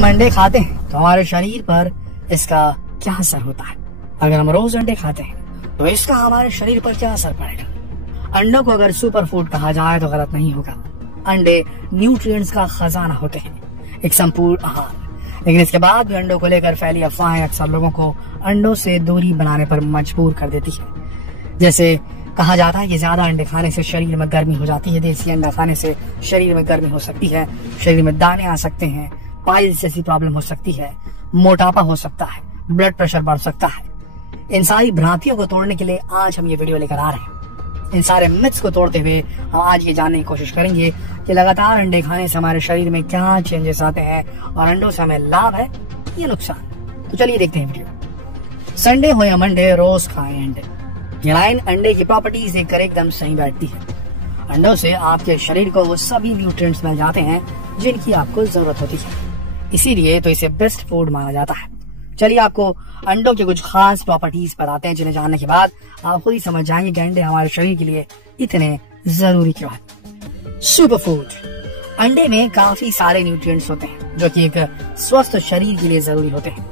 हम अंडे खाते हैं तो हमारे शरीर पर इसका क्या असर होता है? अगर हम रोज अंडे खाते हैं तो इसका हमारे शरीर पर क्या असर पड़ेगा? अंडों को अगर सुपर फूड कहा जाए तो गलत नहीं होगा। अंडे न्यूट्रिएंट्स का खजाना होते हैं, एक संपूर्ण आहार। लेकिन इसके बाद भी अंडों को लेकर फैली अफवाहें अक्सर लोगों को अंडों से दूरी बनाने पर मजबूर कर देती है। जैसे कहा जाता है कि ज्यादा अंडे खाने से शरीर में गर्मी हो जाती है, देसी अंडा खाने से शरीर में गर्मी हो सकती है, शरीर में दाने आ सकते हैं, पाइल्स जैसी प्रॉब्लम हो सकती है, मोटापा हो सकता है, ब्लड प्रेशर बढ़ सकता है। इन सारी भ्रांतियों को तोड़ने के लिए आज हम ये वीडियो लेकर आ रहे हैं। इन सारे मिथ्स को तोड़ते हुए हम आज ये जानने की कोशिश करेंगे कि लगातार अंडे खाने से हमारे शरीर में क्या चेंजेस आते हैं और अंडों से हमें लाभ है या नुकसान। तो चलिए देखते हैं वीडियो। संडे हो या मंडे, रोज खाएं अंडे। ये लाइन अंडे की प्रॉपर्टीज देखकर एकदम सही बैठती है। अंडों से आपके शरीर को वो सभी न्यूट्रिएंट्स मिल जाते हैं जिनकी आपको जरूरत होती है, इसीलिए तो इसे बेस्ट फूड माना जाता है। चलिए आपको अंडों के कुछ खास प्रॉपर्टीज बताते हैं जिन्हें जानने के बाद आप खुद ही समझ जाएंगे कि अंडे हमारे शरीर के लिए इतने जरूरी क्यों हैं। Super food. अंडे में काफी सारे न्यूट्रिएंट्स होते हैं जो कि एक स्वस्थ शरीर के लिए जरूरी होते हैं।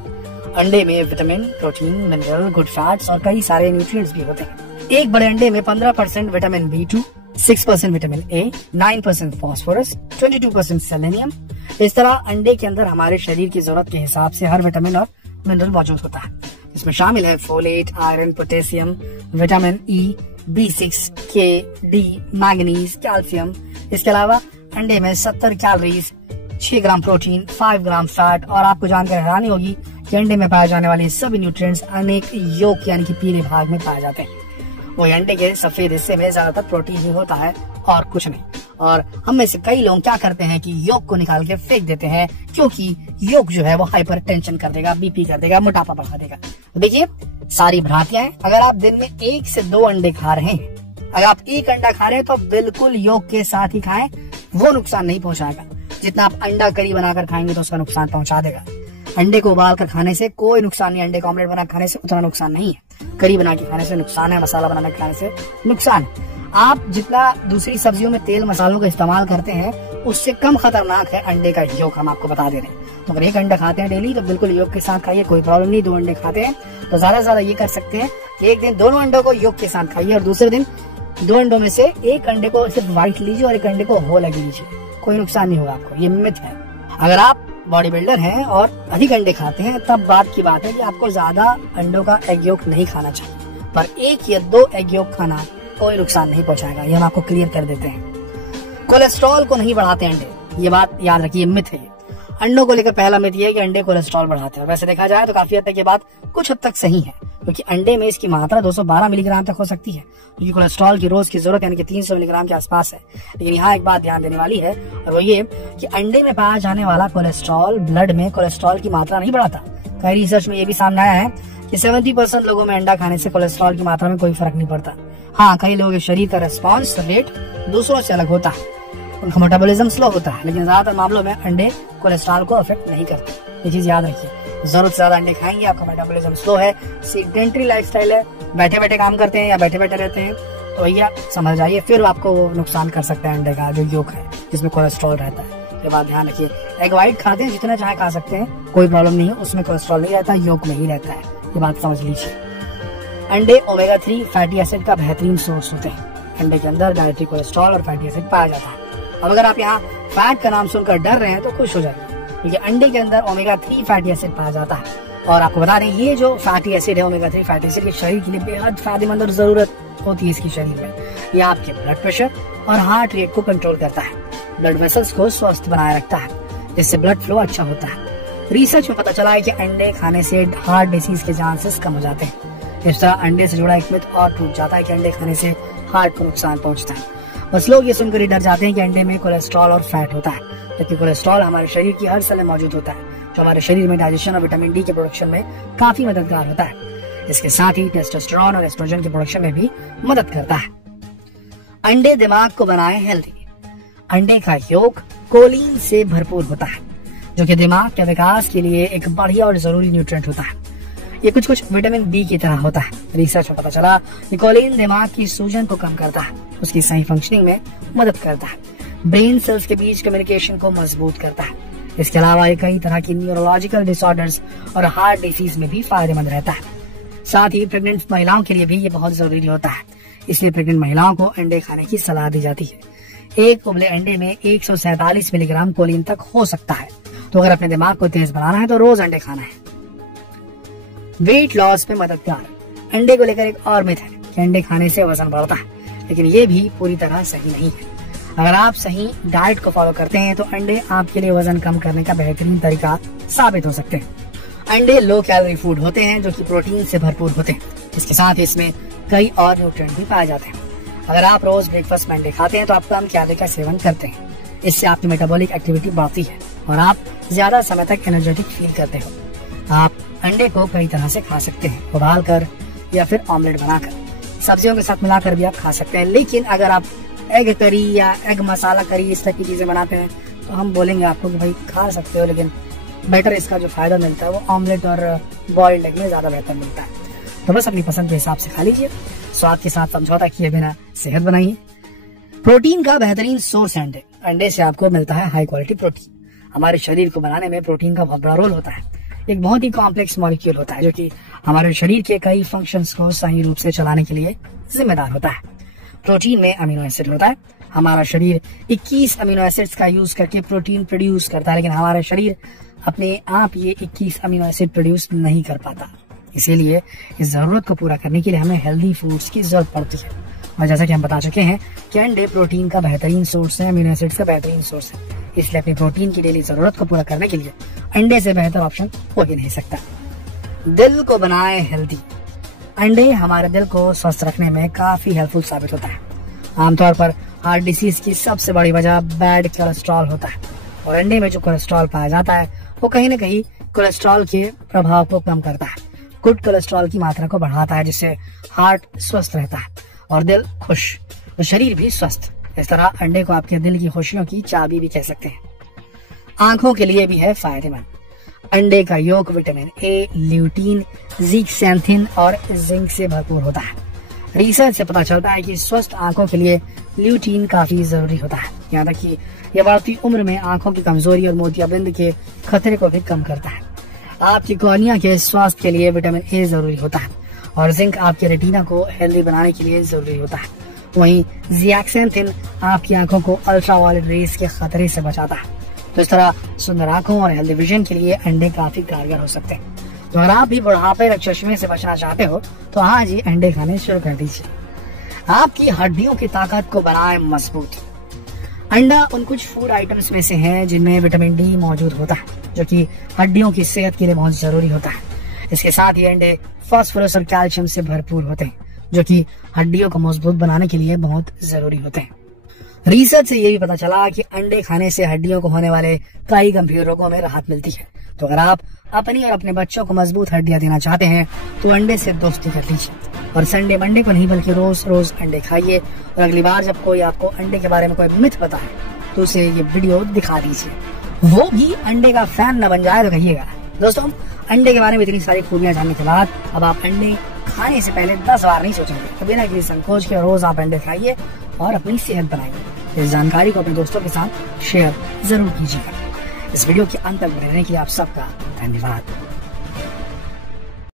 अंडे में vitamin, protein, mineral, good fats और कई सारे न्यूट्रिएंट्स भी होते हैं। एक बड़े अंडे में 15% vitamin B2, 6% vitamin A, 9% phosphorus, 22% selenium. इस तरह अंडे के अंदर हमारे शरीर की जरूरत के हिसाब से हर विटामिन और मिनरल मौजूद होता है। इसमें शामिल है folate, iron, potassium, vitamin E, B6, K, D, manganese, calcium. इसके अलावा अंडे में 70 कैलोरीज, 6 ग्राम प्रोटीन, 5 ग्राम फैट और आपको जानकर हैरानी होगी कि अंडे में पाए जाने वाले सभी न्यूट्रिएंट्स अनेक योक यानी कि पीले भाग में पाए जाते हैं। वही अंडे के सफेद हिस्से में ज्यादातर प्रोटीन ही होता है और कुछ नहीं। और हम में से कई लोग क्या करते हैं कि योक को निकाल के फेंक देते हैं, क्योंकि योक जो है वो हाइपर टेंशन कर देगा, बीपी कर देगा, मोटापा बढ़ा देगा। तो देखिए सारी भ्रांतियां हैं। अगर आप दिन में 1 से 2 अंडे खा रहे हैं, अगर आप एक अंडा खा रहे हैं तो बिल्कुल योक के साथ ही खाएं, वो नुकसान नहीं पहुंचाएगा। जितना आप अंडा करी बनाकर खाएंगे तो उसका नुकसान पहुंचा देगा। अंडे को उबाल कर खाने से कोई नुकसान नहीं, अंडे को ऑमलेट बना खाने से उतना नुकसान नहीं है। करी बना के खाने से नुकसान है, मसाला बना के खाने से नुकसान है। आप जितना दूसरी सब्जियों में तेल मसालों का इस्तेमाल करते हैं उससे कम खतरनाक है अंडे का योक, हम आपको बता दे रहे हैं। तो अगर 1 अंडा खाते हैं डेली तो बिल्कुल योक के साथ खाइए, कोई प्रॉब्लम नहीं। 2 अंडे खाते हैं तो ज्यादा से ज्यादा ये कर सकते हैं कि एक दिन दोनों अंडों को योक के साथ खाइए और दूसरे दिन 2 अंडों में से 1 अंडे को सिर्फ व्हाइट लीजिए और 1 अंडे को होल एग लीजिए, कोई नुकसान नहीं होगा आपको। ये मिथ है। अगर आप बॉडी बिल्डर हैं और अधिक अंडे खाते हैं तब बात की बात है कि आपको ज्यादा अंडों का एग योक नहीं खाना चाहिए, पर 1 या 2 एग योक खाना कोई नुकसान नहीं पहुंचाएगा। ये हम आपको क्लियर कर देते हैं। कोलेस्ट्रॉल को नहीं बढ़ाते अंडे, ये बात याद रखिए, मिथ है। अंडों को लेकर पहला मिथ ये है कि अंडे कोलेस्ट्रॉल बढ़ाते हैं। वैसे देखा जाए तो काफी हद तक ये बात कुछ हद तक सही है, क्योंकि अंडे में इसकी मात्रा 212 मिलीग्राम तक हो सकती है, क्योंकि कोलेस्ट्रॉल की रोज की जरूरत यानी कि 300 मिलीग्राम के आसपास है। लेकिन यहाँ एक बात ध्यान देने वाली है और वो ये कि अंडे में पाया जाने वाला कोलेस्ट्रॉल ब्लड में कोलेस्ट्रॉल की मात्रा नहीं बढ़ाता। कई रिसर्च में ये भी सामने आया है कि 70% लोगों में अंडा खाने से कोलेस्ट्रॉल की मात्रा में कोई फर्क नहीं पड़ता। हाँ, कई लोगों के शरीर का रेस्पॉन्स रेट दूसरों से अलग होता है, उनका मेटाबॉलिज्म स्लो होता है, लेकिन ज्यादातर मामलों में अंडे कोलेस्ट्रॉल को अफेक्ट नहीं करते। ये चीज याद रखिए। जरूरत से ज्यादा अंडे खाएंगे, आपका मेटाबॉलिज्म स्लो है, सेडेंटरी लाइफस्टाइल है, बैठे बैठे काम करते हैं या बैठे बैठे रहते हैं, तो भैया समझ जाइए फिर आपको वो नुकसान कर सकता है अंडे का जो योक है जिसमें कोलेस्ट्रॉल रहता है। ये बात ध्यान रखिए। एग व्हाइट खाते हैं, जितना चाहे खा सकते हैं, कोई प्रॉब्लम नहीं है, उसमें कोलेस्ट्रॉल नहीं रहता, योक में ही रहता है। ये बात समझ लीजिए। अंडे ओमेगा 3 फैटी एसिड का बेहतरीन सोर्स होते हैं। अंडे के अंदर डायट्री कोलेस्ट्रॉल और फैटी एसिड पाया जाता है। अब अगर आप यहाँ फैट का नाम सुनकर डर रहे हैं तो खुश हो जाइए, क्योंकि अंडे के अंदर ओमेगा 3 फैटी एसिड पाया जाता है। और आपको बता दें ये जो फैटी एसिड है, ओमेगा 3 फैटी एसिड, के शरीर के लिए बेहद फायदेमंद और जरूरत होती है इसकी शरीर में। ये आपके ब्लड प्रेशर और हार्ट रेट को कंट्रोल करता है, ब्लड वेसल्स को स्वस्थ बनाए रखता है, जिससे ब्लड फ्लो अच्छा होता है। रिसर्च में पता चला है कि अंडे खाने से हार्ट डिसीज के चांसेस कम हो जाते हैं। इस तरह अंडे से जुड़ा एक मिथ और टूट जाता है कि अंडे खाने से हार्ट को नुकसान पहुंचता है। बस लोग ये सुनकर ही डर जाते हैं कि अंडे में कोलेस्ट्रॉल और फैट होता है, जबकि कोलेस्ट्रॉल हमारे शरीर की हर सेल में मौजूद होता है, जो हमारे शरीर में डाइजेशन और विटामिन डी के प्रोडक्शन में काफी मददगार होता है। इसके साथ ही टेस्टोस्टेरोन और एस्ट्रोजन के प्रोडक्शन में भी मदद करता है। अंडे दिमाग को बनाए हेल्दी। अंडे का योक कोलिन से भरपूर होता है, जो कि दिमाग के विकास के लिए एक बढ़िया और जरूरी न्यूट्रिएंट होता है। ये कुछ विटामिन बी की तरह होता है। रिसर्च में पता चला कि कोलिन दिमाग की सूजन को कम करता है, उसकी सही फंक्शनिंग में मदद करता है, ब्रेन सेल्स के बीच कम्युनिकेशन को मजबूत करता है। इसके अलावा ये कई तरह की न्यूरोलॉजिकल डिसऑर्डर्स और हार्ट डिसीज में भी फायदेमंद रहता है। साथ ही प्रेग्नेंट महिलाओं के लिए भी ये बहुत जरूरी होता है, इसलिए प्रेग्नेंट महिलाओं को अंडे खाने की सलाह दी जाती है। एक उबले अंडे में 147 मिलीग्राम कोलिन तक हो सकता है, तो अगर अपने दिमाग को तेज बनाना है तो रोज अंडे खाना है। वेट लॉस में मददगार। अंडे को लेकर एक और मिथ है कि अंडे खाने से वजन बढ़ता है, लेकिन ये भी पूरी तरह सही नहीं है। अगर आप सही डाइट को फॉलो करते हैं तो अंडे आपके लिए वजन कम करने का बेहतरीन तरीका साबित हो सकते हैं। अंडे लो कैलोरी फूड होते हैं जो कि प्रोटीन से भरपूर होते हैं। इसके साथ ही इसमें कई और न्यूट्रिएंट भी पाए जाते हैं। अगर आप रोज ब्रेकफास्ट में अंडे खाते हैं तो आप कम कैलोरी का सेवन करते हैं। इससे आपकी मेटाबॉलिक एक्टिविटी बढ़ती है और आप ज्यादा समय तक एनर्जेटिक फील करते हो। आप अंडे को कई तरह से खा सकते हैं, उबाल कर या फिर ऑमलेट बनाकर, सब्जियों के साथ मिलाकर भी आप खा सकते हैं। लेकिन अगर आप एग करी या एग मसाला करी इस तरह की चीजें बनाते हैं तो हम बोलेंगे आपको कि भाई खा सकते हो, लेकिन बेटर इसका जो फायदा मिलता है वो ऑमलेट और बॉइल्ड एग में ज्यादा बेहतर मिलता है। तो बस अपनी पसंद के हिसाब से खा लीजिए, स्वाद के साथ समझौता किए बिना सेहत बनाइए। प्रोटीन का बेहतरीन सोर्स है अंडे। अंडे से आपको मिलता है हाई क्वालिटी प्रोटीन। हमारे शरीर को बनाने में प्रोटीन का बहुत बड़ा रोल होता है। एक बहुत ही कॉम्प्लेक्स मॉलिक्यूल होता है जो कि हमारे शरीर के कई फंक्शंस को सही रूप से चलाने के लिए जिम्मेदार होता है। प्रोटीन में अमीनो एसिड होता है। हमारा शरीर 21 अमीनो एसिड्स का यूज करके प्रोटीन प्रोड्यूस करता है, लेकिन हमारा शरीर अपने आप ये 21 अमीनो एसिड प्रोड्यूस नहीं कर पाता। इसीलिए इस जरूरत को पूरा करने के लिए हमें हेल्दी फूड्स की जरूरत पड़ती है। और जैसा कि हम बता चुके हैं कि अंडे प्रोटीन का बेहतरीन सोर्स है, अमीनो एसिड्स का बेहतरीन सोर्स है। इसलिए अपनी प्रोटीन की डेली जरूरत को पूरा करने के लिए अंडे से बेहतर ऑप्शन हो ही नहीं सकता। दिल को बनाए हेल्दी। अंडे हमारे दिल को स्वस्थ रखने में काफी हेल्पफुल साबित होता है। आमतौर पर हार्ट डिसीज की सबसे बड़ी वजह बैड कोलेस्ट्रॉल होता है, और अंडे में जो कोलेस्ट्रॉल पाया जाता है वो कहीं न कहीं कोलेस्ट्रॉल के प्रभाव को कम करता है, गुड कोलेस्ट्रॉल की मात्रा को बढ़ाता है, जिससे हार्ट स्वस्थ रहता है और दिल खुश, तो शरीर भी स्वस्थ। इस तरह अंडे को आपके दिल की खुशियों की चाबी भी कह सकते हैं। आंखों के लिए भी है फायदेमंद। अंडे का योग विटामिन ए, ल्यूटीन, ज़ीक्सैंथिन और जिंक से भरपूर होता है। रिसर्च से पता चलता है कि स्वस्थ आंखों के लिए ल्यूटीन काफी जरूरी होता है। यहाँ तक कि यह बढ़ती उम्र में आंखों की कमजोरी और मोतियाबिंद के खतरे को भी कम करता है। आपकी कॉर्निया के स्वास्थ्य के लिए विटामिन ए जरूरी होता है, और जिंक आपके रेटिना को हेल्दी बनाने के लिए जरूरी होता है। वहीं ज़ीक्सैंथिन आपकी आंखों को अल्ट्रावायलेट रेज के खतरे से बचाता है। तो इस तरह सुंदर आंखों और हेल्दी विजन के लिए अंडे काफी कारगर हो सकते हैं। तो अगर आप भी बुढ़ापे और चश्मे से बचना चाहते हो तो आज ही अंडे खाने शुरू कर दीजिए। आपकी हड्डियों की ताकत को बनाए मजबूत। अंडा उन कुछ फूड आइटम्स में से है जिनमें विटामिन डी मौजूद होता है, जो कि हड्डियों की सेहत के लिए बहुत जरूरी होता है। इसके साथ ही अंडे फास्फोरस और कैल्शियम से भरपूर होते हैं, जो कि हड्डियों को मजबूत बनाने के लिए बहुत जरूरी होते हैं। रिसर्च से ये भी पता चला कि अंडे खाने से हड्डियों को होने वाले कई गंभीर रोगों में राहत मिलती है। तो अगर आप अपनी और अपने बच्चों को मजबूत हड्डियां देना चाहते हैं तो अंडे से दोस्ती कर लीजिए, और संडे मंडे को नहीं बल्कि रोज रोज अंडे खाइए। और अगली बार जब कोई आपको अंडे के बारे में कोई मिथ बताए तो उसे ये वीडियो दिखा दीजिए, वो भी अंडे का फैन न बन जाए तो कहिएगा। दोस्तों, अंडे के बारे में इतनी सारी खूबियां जानने के बाद अब आप अंडे खाने से पहले 10 बार नहीं सोचेंगे। तो बिना किसी संकोच के रोज आप अंडे खाइए और अपनी सेहत बनाइए। इस जानकारी को अपने दोस्तों के साथ शेयर जरूर कीजिएगा। इस वीडियो के अंत तक रहने के लिए आप सबका धन्यवाद।